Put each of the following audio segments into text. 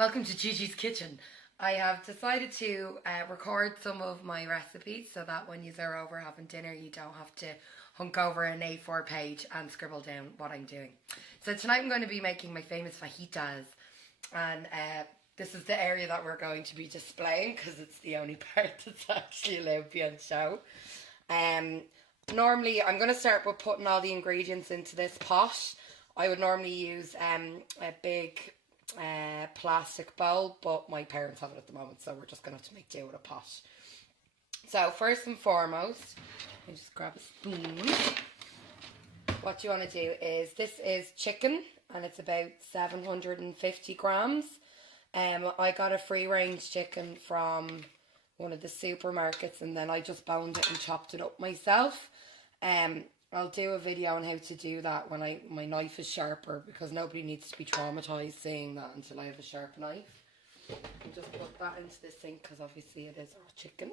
Welcome to Gigi's Kitchen. I have decided to record some of my recipes so that when you are over having dinner you don't have to hunk over an A4 page and scribble down what I'm doing. So tonight I'm going to be making my famous fajitas, and this is the area that we're going to be displaying because it's the only part that's actually allowed to be on show. Normally I'm going to start with putting all the ingredients into this pot. I would normally use a big plastic bowl, but my parents have it at the moment, so we're just going to have to make do with a pot. So first and foremost, I just grab a spoon. What you want to do is, this is chicken and it's about 750 grams. I got a free range chicken from one of the supermarkets and then I just boned it and chopped it up myself. I'll do a video on how to do that when my knife is sharper, because nobody needs to be traumatised seeing that until I have a sharp knife. And just put that into the sink because obviously it is our chicken.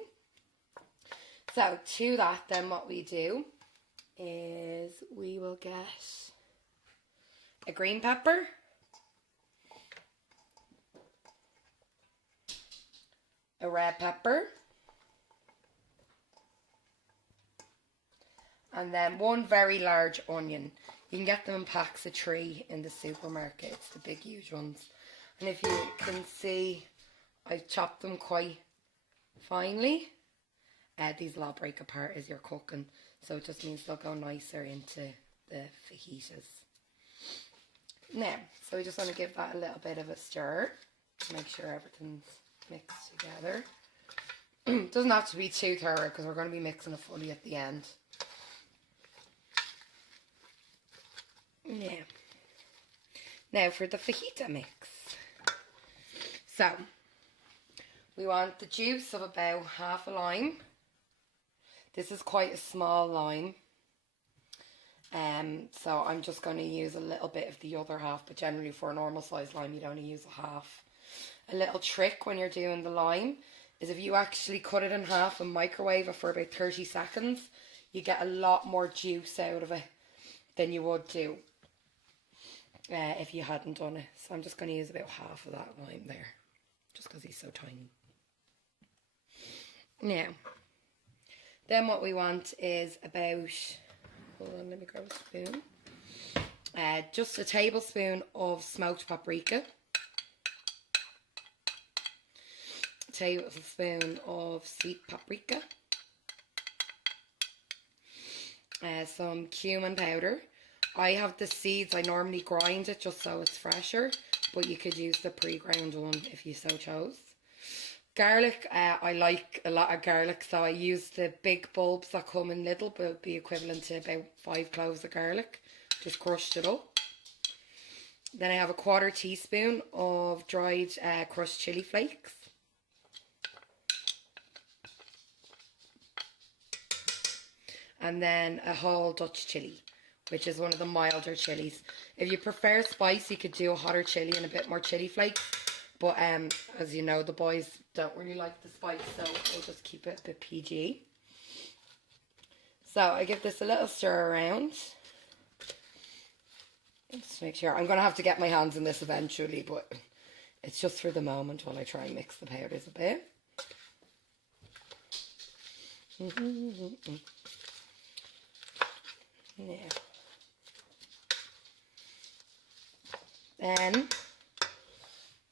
So to that then what we do is we will get a green pepper, a red pepper, and then one very large onion. You can get them in packs of 3 in the supermarket. It's the big huge ones. And if you can see, I've chopped them quite finely. These will all break apart as you're cooking, so it just means they'll go nicer into the fajitas. Now, so we just want to give that a little bit of a stir to make sure everything's mixed together. It doesn't have to be too thorough because we're going to be mixing it fully at the end. Yeah. Now for the fajita mix. So we want the juice of about half a lime. This is quite a small lime. So I'm just going to use a little bit of the other half, but generally for a normal size lime you'd only use a half. A little trick when you're doing the lime is if you actually cut it in half and microwave it for about 30 seconds, you get a lot more juice out of it than you would do if you hadn't done it. So I'm just going to use about half of that lime there, just because he's so tiny. Now, then what we want is about, hold on, let me grab a spoon, just a tablespoon of smoked paprika, a tablespoon of sweet paprika, some cumin powder. I have the seeds, I normally grind it just so it's fresher, but you could use the pre-ground one if you so chose. Garlic, I like a lot of garlic, so I use the big bulbs that come in little, but it would be equivalent to about 5 cloves of garlic. Just crushed it up. Then I have a 1/4 teaspoon of dried crushed chili flakes. And then a whole Dutch chilli, which is one of the milder chilies. If you prefer spice, you could do a hotter chili and a bit more chili flakes. But as you know, the boys don't really like the spice, so we'll just keep it a bit PG. So I give this a little stir around. Just make sure. I'm going to have to get my hands in this eventually, but it's just for the moment while I try and mix the powders a bit. Yeah. Then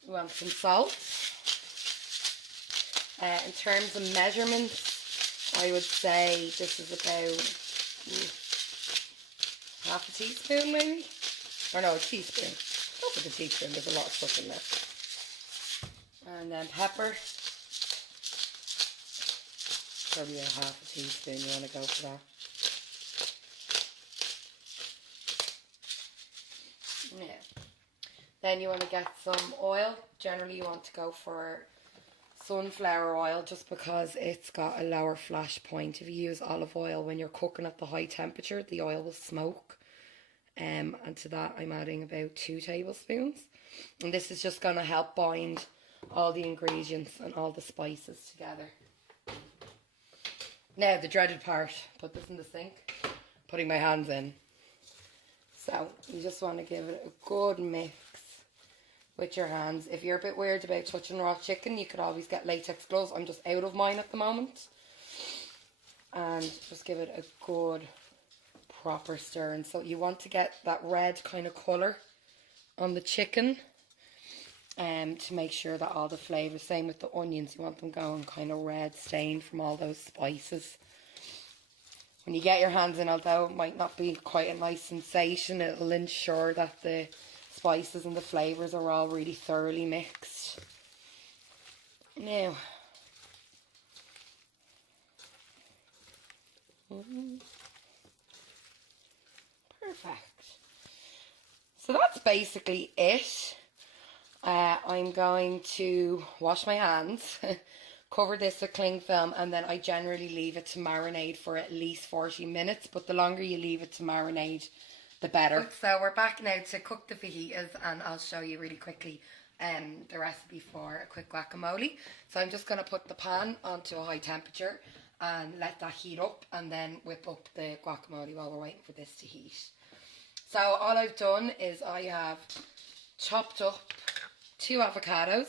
we want some salt. In terms of measurements, I would say this is about half a teaspoon maybe? Or no, a teaspoon. Go for the teaspoon, there's a lot of stuff in there. And then pepper. Probably a half a teaspoon, you want to go for that. Yeah. Then you want to get some oil. Generally you want to go for sunflower oil just because it's got a lower flash point. If you use olive oil when you're cooking at the high temperature, the oil will smoke. And to that I'm adding about 2 tablespoons. And this is just going to help bind all the ingredients and all the spices together. Now the dreaded part, put this in the sink, putting my hands in. So you just want to give it a good mix with your hands. If you're a bit weird about touching raw chicken, you could always get latex gloves. I'm just out of mine at the moment. And just give it a good proper stir. And so you want to get that red kind of colour on the chicken to make sure that all the flavours, same with the onions, you want them going kind of red stained from all those spices. When you get your hands in, although it might not be quite a nice sensation, it'll ensure that the spices and the flavours are all really thoroughly mixed. Now, perfect. So that's basically it. I'm going to wash my hands, cover this with cling film, and then I generally leave it to marinate for at least 40 minutes, but the longer you leave it to marinate, the better. So we're back now to cook the fajitas, and I'll show you really quickly the recipe for a quick guacamole. So I'm just going to put the pan onto a high temperature and let that heat up, and then whip up the guacamole while we're waiting for this to heat. So all I've done is I have chopped up 2 avocados.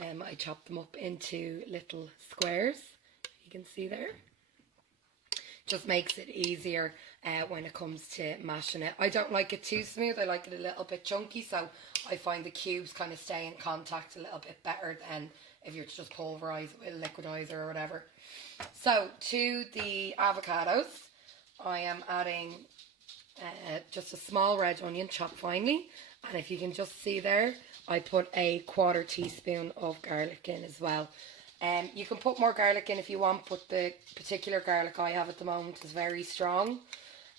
I chopped them up into little squares, you can see there. Just makes it easier when it comes to mashing it. I don't like it too smooth, I like it a little bit chunky, so I find the cubes kind of stay in contact a little bit better than if you're to just pulverise it with a liquidizer or whatever. So to the avocados, I am adding just a small red onion chopped finely, and if you can just see there, I put a 1/4 teaspoon of garlic in as well. You can put more garlic in if you want, but the particular garlic I have at the moment is very strong.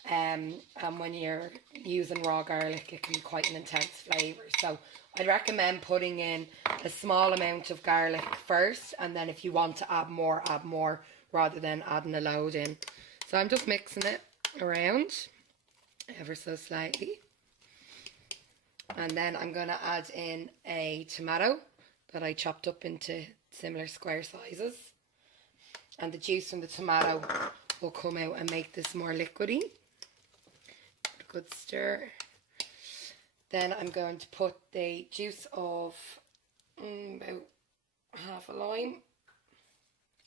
And when you're using raw garlic, it can be quite an intense flavour. So I'd recommend putting in a small amount of garlic first, and then if you want to add more, rather than adding a load in. So I'm just mixing it around ever so slightly. And then I'm going to add in a tomato that I chopped up into similar square sizes. And the juice from the tomato will come out and make this more liquidy. A good stir. Then I'm going to put the juice of about half a lime,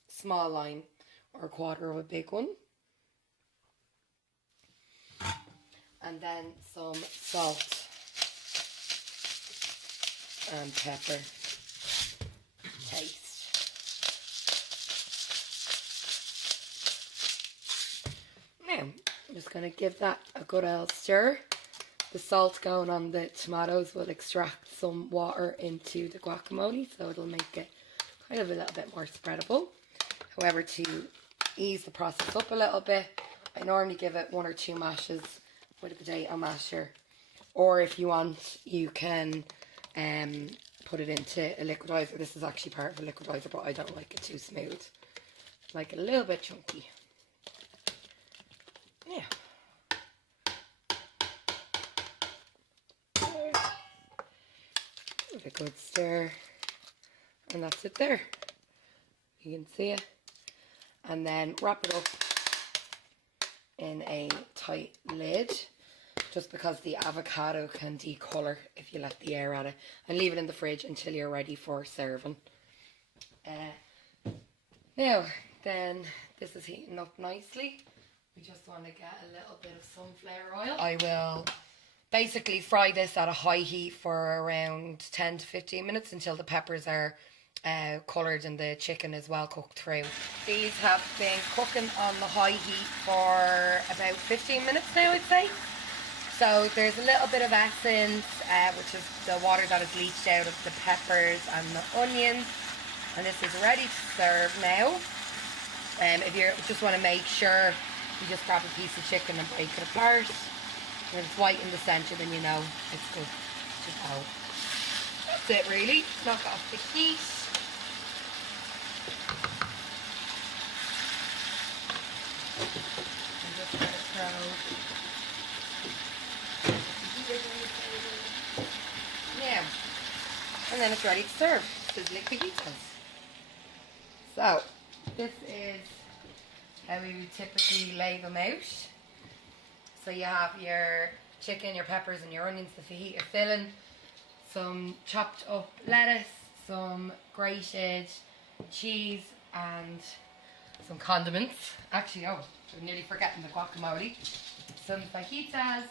small lime, or 1/4 of a big one. And then some salt and pepper taste. Now, I'm just going to give that a good old stir. The salt going on the tomatoes will extract some water into the guacamole, so it'll make it kind of a little bit more spreadable. However, to ease the process up a little bit, I normally give it 1 or 2 mashes with a potato masher. Or if you want, you can put it into a liquidizer. This is actually part of a liquidizer, but I don't like it too smooth. I like it a little bit chunky. Yeah. Give it a good stir. And that's it there. You can see it. And then wrap it up in a tight lid, just because the avocado can decolour if you let the air at it, and leave it in the fridge until you're ready for serving. Now then, this is heating up nicely. We just want to get a little bit of sunflower oil. I will basically fry this at a high heat for around 10 to 15 minutes until the peppers are coloured and the chicken is well cooked through. These have been cooking on the high heat for about 15 minutes now, I'd say. So there's a little bit of essence, which is the water that is leached out of the peppers and the onions. And this is ready to serve now. If you just want to make sure, you just grab a piece of chicken and break it apart. When it's white in the centre, then you know it's good to go. That's it really. Knock off the heat. I'm just going to throw now, and then it's ready to serve. Sizzling fajitas. So this is how we would typically lay them out. So you have your chicken, your peppers and your onions, the fajita filling. some chopped up lettuce, some grated cheese and some condiments. Actually, I'm nearly forgetting the guacamole. Some fajitas.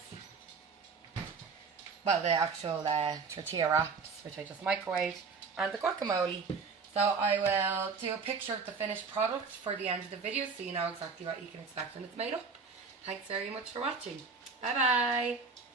Well, the actual tortilla wraps, which I just microwaved, and the guacamole. So I will do a picture of the finished product for the end of the video so you know exactly what you can expect when it's made up. Thanks very much for watching. Bye bye.